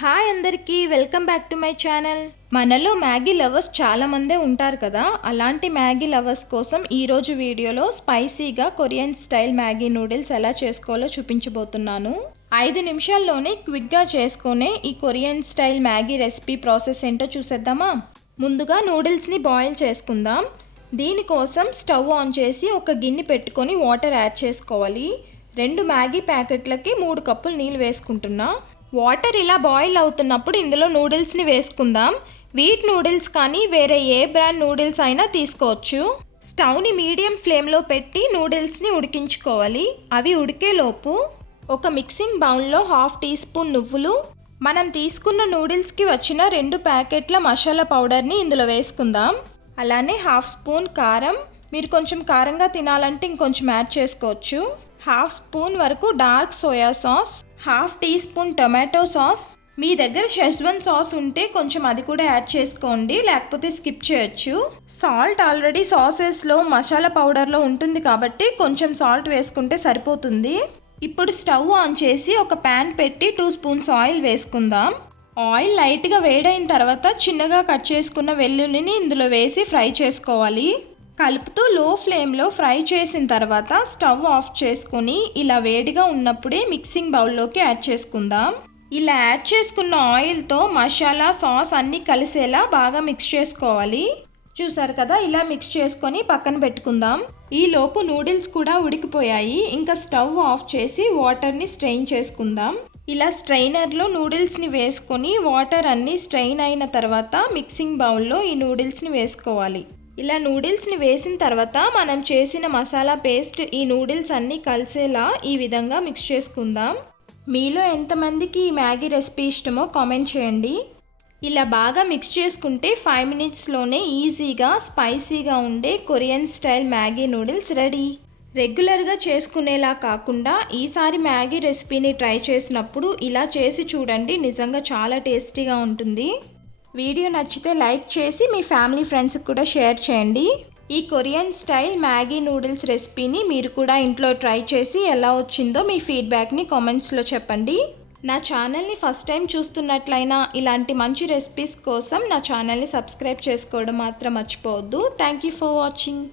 Hi అందరికీ welcome back to my channel. మనలో Maggi lovers చాలామందే ఉంటారు కదా. అలాంటి మ్యాగీ లవర్స్ కోసం ఈరోజు వీడియోలో స్పైసీగా కొరియన్ స్టైల్ మ్యాగీ నూడిల్స్ ఎలా చేసుకోవాలో చూపించబోతున్నాను. 5 నిమిషాల్లోనే క్విక్గా చేసుకునే ఈ Korean style Maggi recipe process ఏంటో చూసేద్దామా. ముందుగా నూడిల్స్ని బాయిల్ చేసుకుందాం. దీనికోసం స్టవ్ ఆన్ చేసి ఒక గిన్నె పెట్టుకొని వాటర్ యాడ్ చేసుకోవాలి. 2 మ్యాగీ ప్యాకెట్లకి 3 కప్పులు నీళ్ళు వేసుకుంటున్నా. వాటర్ ఇలా బాయిల్ అవుతున్నప్పుడు ఇందులో నూడిల్స్ని వేసుకుందాం. వీట్ నూడిల్స్ కానీ వేరే ఏ బ్రాండ్ నూడిల్స్ అయినా తీసుకోవచ్చు. స్టవ్ని మీడియం ఫ్లేమ్లో పెట్టి నూడిల్స్ని ఉడికించుకోవాలి. అవి ఉడికేలోపు ఒక మిక్సింగ్ బౌల్లో 1/2 టీ స్పూన్ నువ్వులు, మనం తీసుకున్న నూడిల్స్కి వచ్చిన 2 ప్యాకెట్ల మసాలా పౌడర్ని ఇందులో వేసుకుందాం. అలానే 1/2 స్పూన్ కారం, మీరు కొంచెం కారంగా తినాలంటే ఇంకొంచెం యాడ్ చేసుకోవచ్చు. 1/2 స్పూన్ వరకు dark soya sauce, 1/2 teaspoon tomato sauce. మీ దగ్గర షెజ్వాన్ సాస్ ఉంటే కొంచెం అది కూడా యాడ్ చేసుకోండి, లేకపోతే స్కిప్ చేయొచ్చు. సాల్ట్ ఆల్రెడీ సాసెస్లో మసాలా పౌడర్లో ఉంటుంది కాబట్టి కొంచెం సాల్ట్ వేసుకుంటే సరిపోతుంది. ఇప్పుడు స్టవ్ ఆన్ చేసి ఒక ప్యాన్ పెట్టి 2 స్పూన్స్ ఆయిల్ వేసుకుందాం. ఆయిల్ లైట్గా వేడైన తర్వాత చిన్నగా కట్ చేసుకున్న వెల్లుల్లిని ఇందులో వేసి ఫ్రై చేసుకోవాలి. కలుపుతూ లో ఫ్లేమ్లో ఫ్రై చేసిన తర్వాత స్టవ్ ఆఫ్ చేసుకొని ఇలా వేడిగా ఉన్నప్పుడే మిక్సింగ్ బౌల్లోకి యాడ్ చేసుకుందాం. ఇలా యాడ్ చేసుకున్న ఆయిల్తో మసాలా సాస్ అన్నీ కలిసేలా బాగా మిక్స్ చేసుకోవాలి. చూసారు కదా, ఇలా మిక్స్ చేసుకొని పక్కన పెట్టుకుందాం. ఈ లోపు నూడిల్స్ కూడా ఉడికిపోయాయి. ఇంకా స్టవ్ ఆఫ్ చేసి వాటర్ని స్ట్రెయిన్ చేసుకుందాం. ఇలా స్ట్రైనర్లో నూడిల్స్ని వేసుకొని వాటర్ అన్నీ స్ట్రెయిన్ అయిన తర్వాత మిక్సింగ్ బౌల్లో ఈ నూడిల్స్ని వేసుకోవాలి. ఇలా నూడిల్స్ని వేసిన తర్వాత మనం చేసిన మసాలా పేస్ట్ ఈ నూడిల్స్ అన్నీ కలిసేలా ఈ విధంగా మిక్స్ చేసుకుందాం. మీలో ఎంతమందికి ఈ మ్యాగీ రెసిపీ ఇష్టమో కామెంట్ చేయండి. ఇలా బాగా మిక్స్ చేసుకుంటే 5 మినిట్స్లోనే ఈజీగా స్పైసీగా ఉండే Korean style Maggi noodles ready. రెగ్యులర్గా చేసుకునేలా కాకుండా ఈసారి మ్యాగీ రెసిపీని ట్రై చేసినప్పుడు ఇలా చేసి చూడండి, నిజంగా చాలా టేస్టీగా ఉంటుంది. వీడియో నచ్చితే లైక్ చేసి మీ ఫ్యామిలీ ఫ్రెండ్స్కి కూడా షేర్ చేయండి. ఈ కొరియన్ స్టైల్ మ్యాగీ నూడిల్స్ రెసిపీని మీరు కూడా ఇంట్లో ట్రై చేసి ఎలా వచ్చిందో మీ ఫీడ్బ్యాక్ని కామెంట్స్లో చెప్పండి. నా ఛానల్ని ఫస్ట్ టైం చూస్తున్నట్లయినా ఇలాంటి మంచి రెసిపీస్ కోసం నా ఛానల్ని సబ్స్క్రైబ్ చేసుకోవడం మాత్రం మర్చిపోవద్దు. Thank you for watching.